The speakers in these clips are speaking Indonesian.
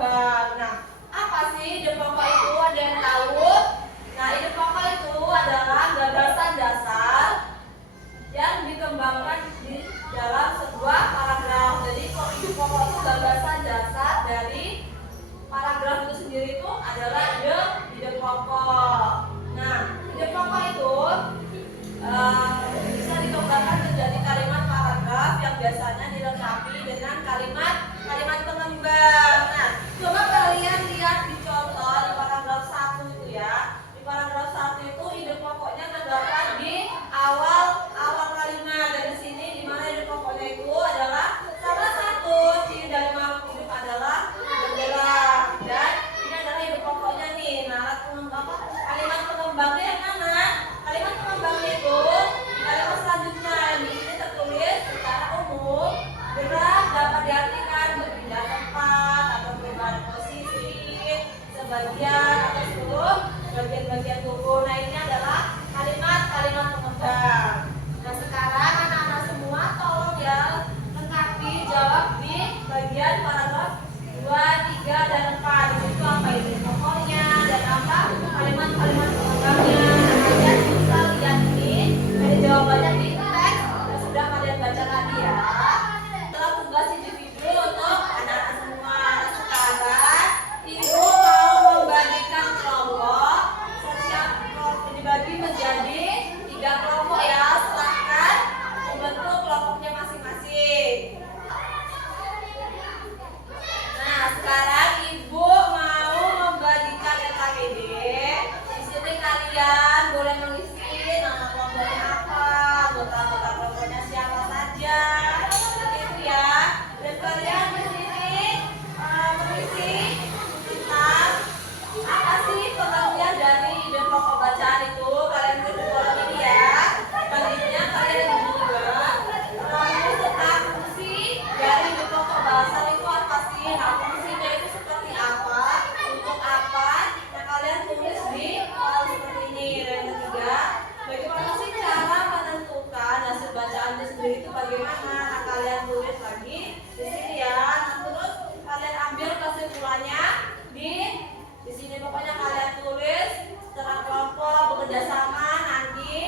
pengembang. Nah, apa sih ide pokok itu? Ada yang tahu? Nah, ide pokok itu adalah gagasan dasar yang dikembangkan di dalam sebuah paragraf. Jadi ide pokok itu gagasan dasar dari paragraf itu sendiri itu adalah ide pokok. Nah, ide pokok itu bisa dikembangkan menjadi kalimat paragraf yang biasanya dilengkapi dengan kalimat pengembang. Nah, coba kalian lihat di contoh di paragraf 1 itu ya. Di paragraf 1 itu ide pokoknya terdapat di awal kalimat. Dan di sini di mana ide pokoknya itu adalah salah satu ciri dari makhluk hidup adalah bergerak. Dan ini adalah ide pokoknya nih. Nah, kalimat pengembangnya yang mana? Kalimat pengembangnya itu di kalimat selanjutnya. Di sini tertulis secara umum gerak dapat diartikan berpindah tempat atau perubahan posisi, sebagian atau seluruh bagian-bagian tubuh. Nah, ini adalah kalimat pengembang. Nah, sekarang anak-anak semua tolong ya lengkapi jawab di bagian paragraf 2, 3, dan 4. Di situ apa itu pokoknya dan apa kalimat-kalimat pengembangnya. Nah, kalian bisa lihat ini dari jawabannya di teks yang sudah kalian baca tadi ya. Setelah tugas individu untuk anak-anak semua. Sekarang ibu mau membagikan kelompok. Setiap kelompok dibagi menjadi 3 kelompok ya. Silahkan membentuk kelompoknya masing-masing. Nah, sekarang ibu mau membagikan LKPD. Di sini kalian boleh mengisi nama kelompoknya apa, anggota-anggota kelompoknya siapa saja, seperti itu ya. Dan kalian di sini mengisi tentang apa sih pengertian dari ide pokok bacaan itu. Kalian tulis kolom ini ya. Selanjutnya kalian juga menulis tentang fungsi dari ide pokok bahasa itu apa sih. Nah, fungsinya itu seperti apa, untuk apa. Nah, kalian tulis di kolom seperti ini. Dan yang ketiga, bagaimana sih cara menentukan hasil bacaan itu sendiri itu bagaimana. Nah, kalian tulis lagi di sini ya. Nah, terus kalian ambil kesimpulannya di sini. Pokoknya kalian tulis secara kelompok bekerja sama. Nanti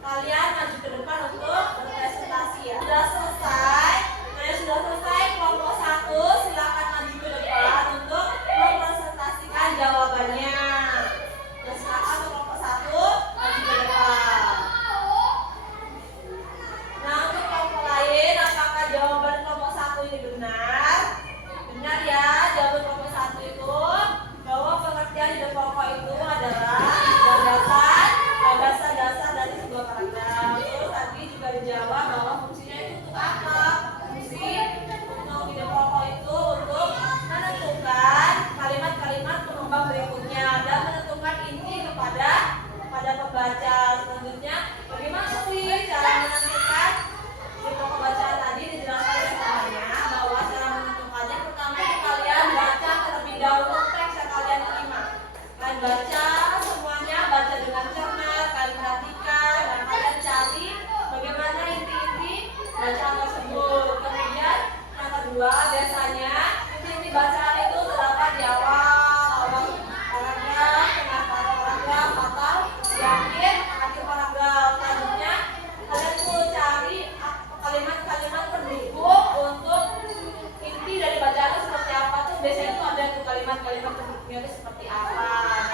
kalian maju ke depan untuk berpresentasi ya. Sudah selesai. Nah, sudah selesai kelompok 1, silakan maju ke depan untuk mempresentasikan jawabannya. Dan silakan kelompok 1 maju ke depan. Nah, untuk kelompok lain, apakah jawaban kelompok 1 ini benar? Benar ya, jawaban kelompok 1 itu bahwa pengertian ide pokok itu adalah gagasan dasar dari sebuah paragraf. Terus tadi juga dijawab bahwa fungsinya itu untuk apa? Fungsi untuk ide pokok itu untuk menentukan kalimat-kalimat pengembang berikutnya dan menentukan inti kepada pembaca. Selanjutnya, bagaimana sih cara menentukan ide pokok bacaan tadi dijelaskan oleh temannya bahwa cara menentukannya pertama kalian baca terlebih dahulu teks yang kalian terima. Kalian baca semuanya, baca dengan cermat, kalian perhatikan dan kalian cari bagaimana inti-inti bacaan tersebut. Kemudian yang kedua, biasanya inti-inti bacaan itu terdapat di awal paragraf, tengah paragraf, atau di akhir paragraf. Selanjutnya kalian tuh cari kalimat-kalimat pendukung untuk inti dari bacaan itu seperti apa tuh. Biasanya tuh ada tuh kalimat-kalimat pendukungnya itu seperti apa.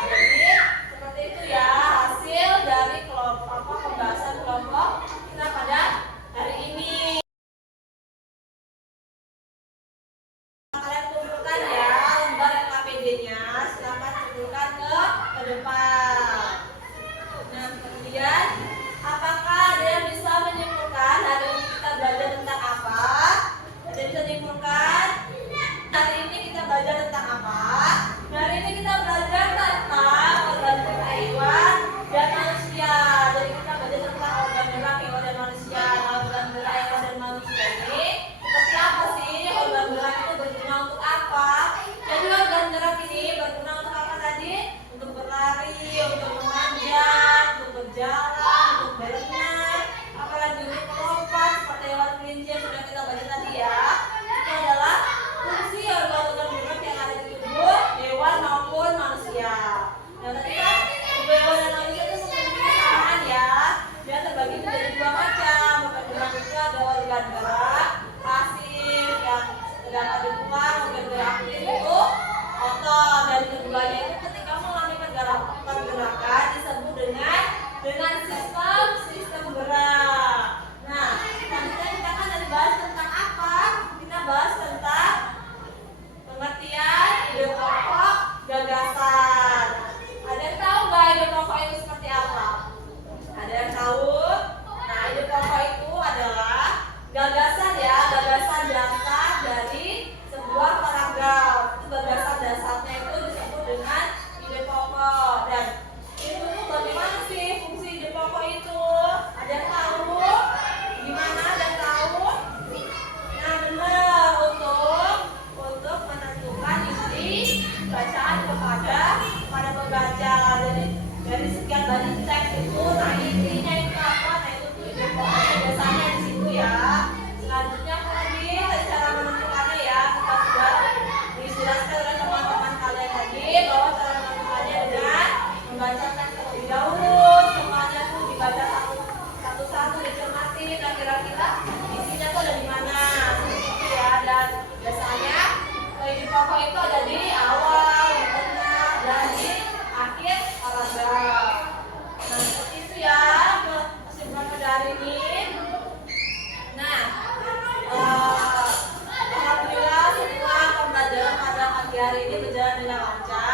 Jadi seperti itu ya hasil dari pembahasan kelompok kita pada hari ini. Kalian kumpulkan ya lembar LKPD-nya. Silakan kumpulkan ke depan. Nah, kemudian apakah ada yang bisa menyimpulkan hari ini kita belajar tentang apa? Ada yang bisa menyimpulkan hari ini kita belajar tentang apa? Hari ini kita belajar tentang organisasi haiwan bacaan kepada pembaca. Jadi dari sekian banyak teks itu, nah intinya itu apa? Nah itu tuh ide pokoknya biasanya di situ ya. Selanjutnya kemudian cara menentukannya ya, kita sudah dijelaskan oleh teman-teman kalian tadi bahwa cara menentukannya dengan membaca teks terlebih dahulu, semuanya tuh dibaca satu-satu, dicermati, dan kira-kira isinya tuh ada di mana, seperti itu ya. Dan biasanya ide pokok itu ada di awal, di tengah, dan di akhir paragraf. Nah seperti itu ya kesimpulan dari ini. Nah, alhamdulillah semua pembelajaran pada pagi hari ini berjalan dengan lancar.